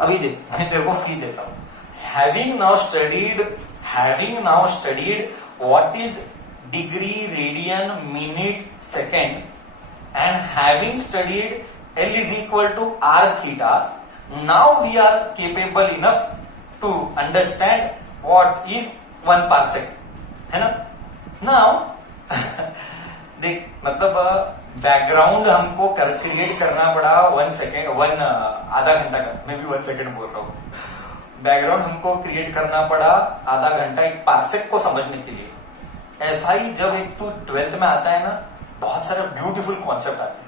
अभी देख, मैं तेरे को फील देता हूँ। Having now studied what is degree, radian, minute, second, and having studied L is equal to R theta, now we are capable enough to understand what is 1 parsec, है ना। Now देख, मतलब बैकग्राउंड हमको create करना पड़ा 1 second, आधा घंटा का, मैं भी 1 सेकेंड बोल रहा हूँ। बैकग्राउंड हमको क्रिएट करना पड़ा आधा घंटा एक पार्सेक को समझने के लिए। ऐसा ही जब एक तू 12th में आता है ना, बहुत सारे ब्यूटीफुल कॉन्सेप्ट आते हैं।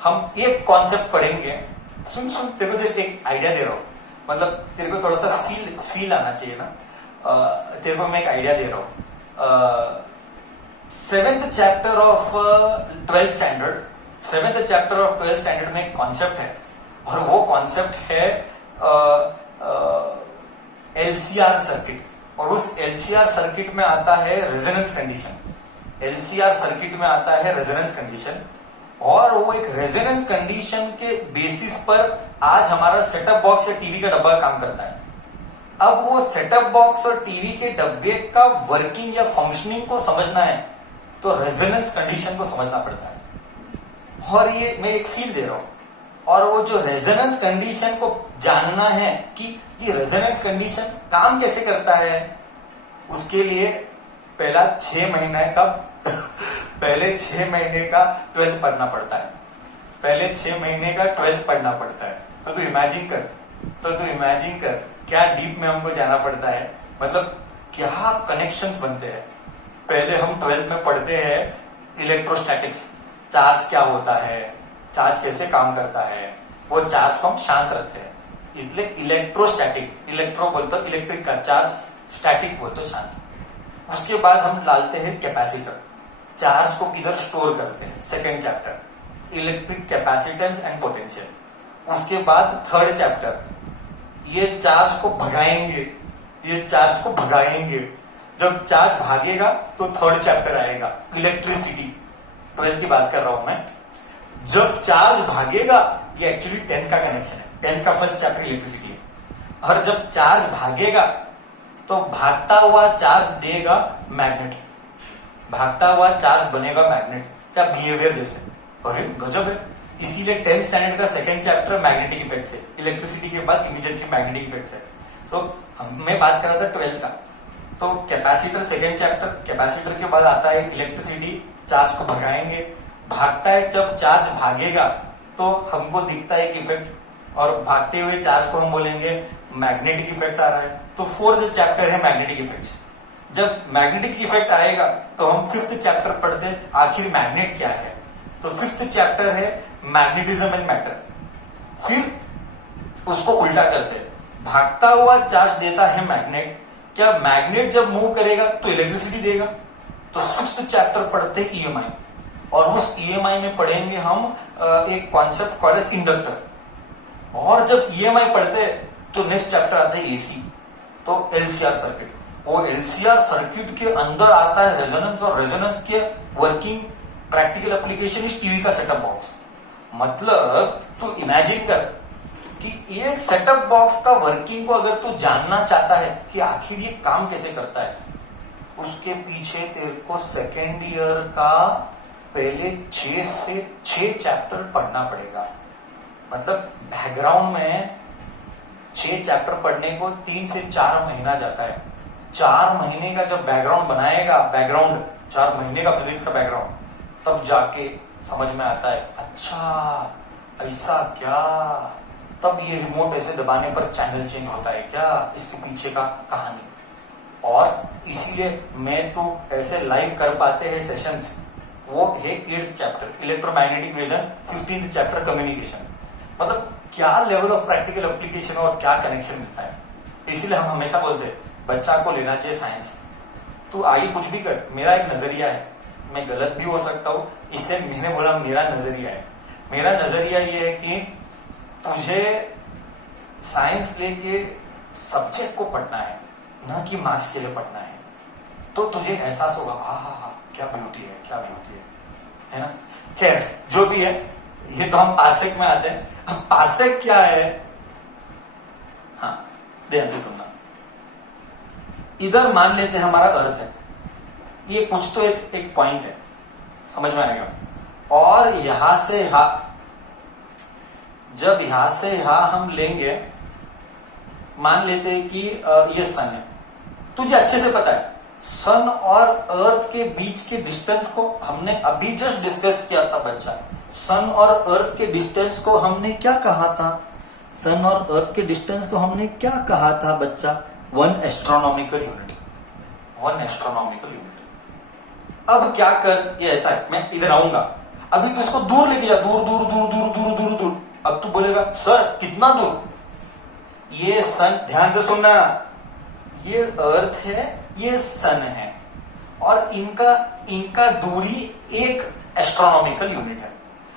हम एक कॉन्सेप्ट पढ़ेंगे, सुन तेरे को जस्ट एक आइडिया दे रहा हूँ, मतलब तेरे को थोड़ा सा फील आना चाहिए ना। तेरे को मैं एक आइडिया दे रहा हूँ। 7th chapter of 12th standard में एक कॉन्सेप्ट है, और वो कॉन्सेप्ट है LCR सर्किट। और उस LCR सर्किट में आता है रेजोनेंस कंडीशन। LCR सर्किट में आता है रेजोनेंस कंडीशन, और वो एक रेजोनेंस कंडीशन के बेसिस पर आज हमारा सेटअप बॉक्स या टीवी का डब्बा काम करता है। अब वो सेटअप बॉक्स और टीवी के डब्बे का वर्किंग या फंक्शनिंग को समझना है तो रेजोनेंस कंडीशन को समझना पड़ता है। और ये मैं एक फील दे रहा हूं, और वो जो रेजोनेंस कंडीशन को जानना है कि ये रेजोनेंस कंडीशन काम कैसे करता है, उसके लिए पहला 6 महीने का पहले 6 महीने का 12th पढ़ना पड़ता है। पहले 6 महीने का 12th पढ़ना पड़ता है। तो तू इमेजिन कर क्या डीप में हमको जाना पड़ता है, मतलब क्या कनेक्शंस बनते हैं। पहले हम 12th में पढ़ते हैं इलेक्ट्रोस्टैटिक्स, चार्ज क्या होता है, चार्ज कैसे काम करता है, वो चार्ज को हम शांत रखते हैं, इसलिए इलेक्ट्रोस्टैटिक। इलेक्ट्रो बोलते हो इलेक्ट्रिक का चार्ज, स्टैटिक बोलते हो शांत। उसके बाद हम डालते हैं कैपेसिटर, चार्ज को किधर स्टोर करते हैं, second chapter electric capacitance and potential. उसके बाद 3rd चैप्टर, ये चार्ज को भगाएंगे, जब चार्ज भागेगा तो 3rd चैप्टर आएगा इलेक्ट्रिसिटी। 12th की बात कर रहा हूं मैं। जब चार्ज भागेगा, ये एक्चुअली 10th का कनेक्शन है, 10th का फर्स्ट चैप्टर इलेक्ट्रिसिटी है। और जब चार्ज भागेगा तो भागता हुआ चार्ज देगा मैग्नेट, भागता हुआ चार्ज बनेगा मैग्नेट, क्या बिहेवियर जैसे। अरे गजब है। इसीलिए 10th स्टैंडर्ड का सेकंड चैप्टर मैग्नेटिक इफेक्ट्स है, इलेक्ट्रिसिटी के बाद इमीडिएटली मैग्नेटिक इफेक्ट्स है। सो मैं बात कर रहा था 12th का, तो कैपेसिटर सेकंड चैप्टर, कैपेसिटर के बाद आता है इलेक्ट्रिसिटी, चार्ज को भगाएंगे, भागता है, जब चार्ज भागेगा तो हमको दिखता है एक इफेक्ट, और भागते हुए चार्ज को हम बोलेंगे मैग्नेटिक इफेक्ट्स आ रहा है। तो 4th चैप्टर है मैग्नेटिक इफेक्ट्स। जब मैग्नेटिक इफेक्ट आएगा तो हम 5th चैप्टर पढ़ते हैं आखिर मैग्नेट क्या है। तो 5th चैप्टर है मैग्नेटिज्म एंड मैटर। फिर उसको उल्टा करते हैं, भागता हुआ चार्ज देता है मैग्नेट, क्या मैग्नेट जब मूव करेगा तो इलेक्ट्रिसिटी देगा। तो 6th चैप्टर पढ़ते EMI, और उस EMI में पढ़ेंगे हम एक कॉन्सेप्ट कॉल्ड एज इंडक्टर। और जब EMI पढ़ते तो नेक्स्ट चैप्टर आता है AC, तो LCR सर्किट। वो LCR सर्किट के अंदर आता है रेजोनेंस, और रेजोनेंस के वर्किंग प्रैक्टिकल एप्लीकेशन इस टीवी का सेटअप बॉक्स। मतलब तू इमेजिन कर कि ये सेटअप बॉक्स का वर्किंग को अगर तू जानना चाहता है कि आखिर ये काम कैसे करता है, उसके पीछे तेरे को सेकेंड ईयर का पहले 6 चैप्टर पढ़ना पड़ेगा। मतलब बैकग्राउंड में 6 चैप्टर पढ़ने को 3 से 4 महीना जाता है। 4 महीने का जब बैकग्राउंड बनाएगा, 4 महीने का फिजिक्स का बैकग्राउंड, तब जाके समझ में आता है अच्छा ऐसा क्या, तब ये रिमोट ऐसे दबाने पर चैनल चेंज होता है क्या, इसके पीछे का कहानी। और इसीलिए मैं तो ऐसे लाइव कर पाते हैं सेशंस, वो है 8th chapter electromagnetic waves, 15th chapter communication. मतलब क्या लेवल ऑफ प्रैक्टिकल एप्लीकेशन और क्या कनेक्शन मिलता है। इसीलिए हम हमेशा बोलते हैं बच्चा को लेना चाहिए साइंस। तू आगे कुछ भी कर, मेरा एक नजरिया है, मैं गलत भी हो सकता हूँ, इसलिए मैंने बोला मेरा नजरिया है। मेरा नजरिया ये है कि तुझे साइंस लेके सब्जेक्ट को पढ़ना है, ना कि मार्क्स के लिए पढ़ना है। तो तुझे एहसास होगा हा क्या ब्यूटी है, क्या ब्यूटी है ना। खैर जो भी है, ये तो हम पार्सेक में आते हैं। अब पार्सेक क्या है, ध्यान से सुनना। इधर मान लेते हैं हमारा अर्थ है, ये कुछ तो एक पॉइंट है, समझ में आएगा। और यहां से यहां, जब यहां से यहां हम लेंगे, मान लेते हैं कि ये सन है। तुझे अच्छे से पता है सन और अर्थ के बीच के डिस्टेंस को हमने अभी जस्ट डिस्कस किया था बच्चा। सन और अर्थ के डिस्टेंस को हमने क्या कहा था? सन और अर्थ के डिस्टेंस को हमने क्या कहा था बच्चा? 1 एस्ट्रोनॉमिकल यूनिट। 1 astronomical unit. अब क्या कर, ये ऐसा है, मैं इधर आऊंगा, अभी तो इसको दूर लेके जा, दूर दूर दूर दूर दूर दूर दूर। अब तू बोलेगा सर कितना दूर? ये सन, ध्यान से सुनना, ये अर्थ है, ये सन है, और इनका दूरी 1 एस्ट्रोनॉमिकल यूनिट है।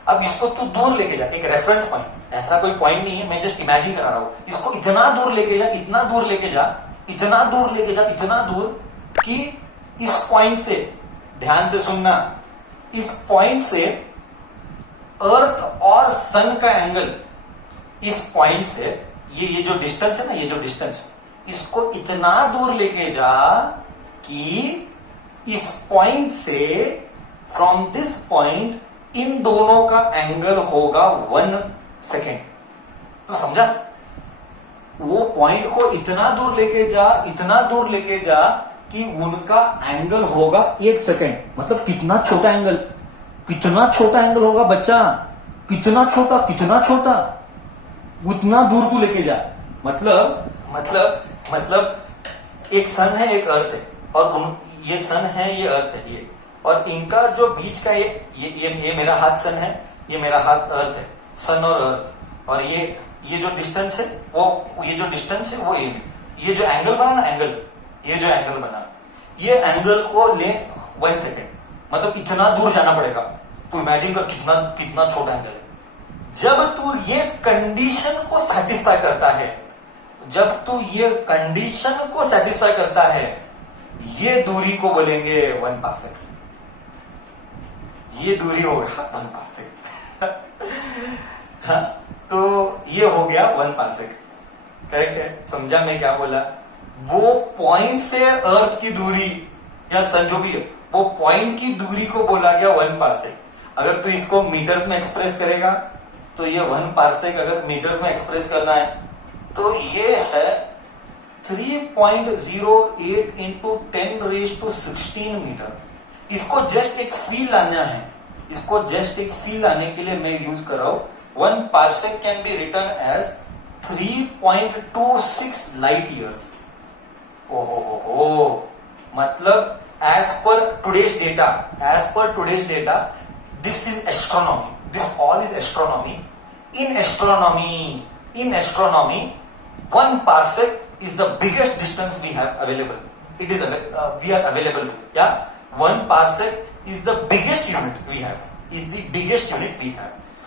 अब इसको तू दूर लेके जा, एक रेफरेंस पॉइंट, ऐसा कोई पॉइंट नहीं है, मैं जस्ट इमेजिन करा रहा हूं। इसको इतना दूर लेके जा, इतना दूर लेके जा, इतना दूर लेके जा, इतना दूर कि इस पॉइंट से, ध्यान से सुनना, इस पॉइंट से अर्थ और सन का एंगल, इस पॉइंट से ये जो डिस्टेंस है ना, ये जो डिस्टेंस, इसको इतना दूर लेके जा कि इस पॉइंट से, फ्रॉम दिस पॉइंट, इन दोनों का एंगल होगा 1 सेकेंड। तो समझा? वो पॉइंट को इतना दूर लेके जा, इतना दूर लेके जा कि उनका एंगल होगा 1 सेकेंड। मतलब कितना छोटा एंगल, कितना छोटा एंगल होगा बच्चा, कितना छोटा, कितना छोटा, उतना दूर तू लेके जा। मतलब एक सन है, एक अर्थ है, और ये सन है, ये अर्थ है, ये, और इनका जो बीच का ये मेरा हाथ सन है, ये मेरा हाथ अर्थ है, सन और अर्थ, और ये जो डिस्टेंस है वो, ये जो डिस्टेंस है वो ये जो एंगल बना ना, एंगल, ये जो एंगल बना, ये एंगल को ले 1 सेकेंड। मतलब इतना दूर जाना पड़ेगा। तू इमेजिन कर कितना छोटा एंगल है। जब तू ये कंडीशन को सेटिस्फाई करता है, जब तू ये कंडीशन को सेटिस्फाई करता है, ये दूरी को बोलेंगे 1 पार्सेक। ये दूरी होगा 1 पार्सेक। हाँ, तो ये हो गया 1 पार्सेक। करेक्ट है? समझा मैं क्या बोला? वो पॉइंट से अर्थ की दूरी या सन जो भी है, वो पॉइंट की दूरी को बोला गया 1 पार्सेक। अगर तू इसको मीटर्स में एक्सप्रेस करेगा तो ये 1 पार्सेक अगर मीटर्स में एक्सप्रेस करना है तो ये है 3.08 इंटू 10⁻16 मीटर। इसको जस्ट एक फील लाना है, इसको जस्ट एक फील लाने के लिए मैं यूज कर रहा हूं 1 parsec can be return as 3.26 light years. ओहो, मतलब as per today's data, this is astronomy. This all is astronomy. In astronomy, 1 parsec is the biggest distance we have available. It is we are available with. Yeah, 1 parsec is the biggest unit we have.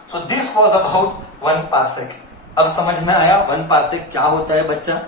So this was about 1 parsec. अब समझ में आया 1 parsec क्या होता है बच्चा?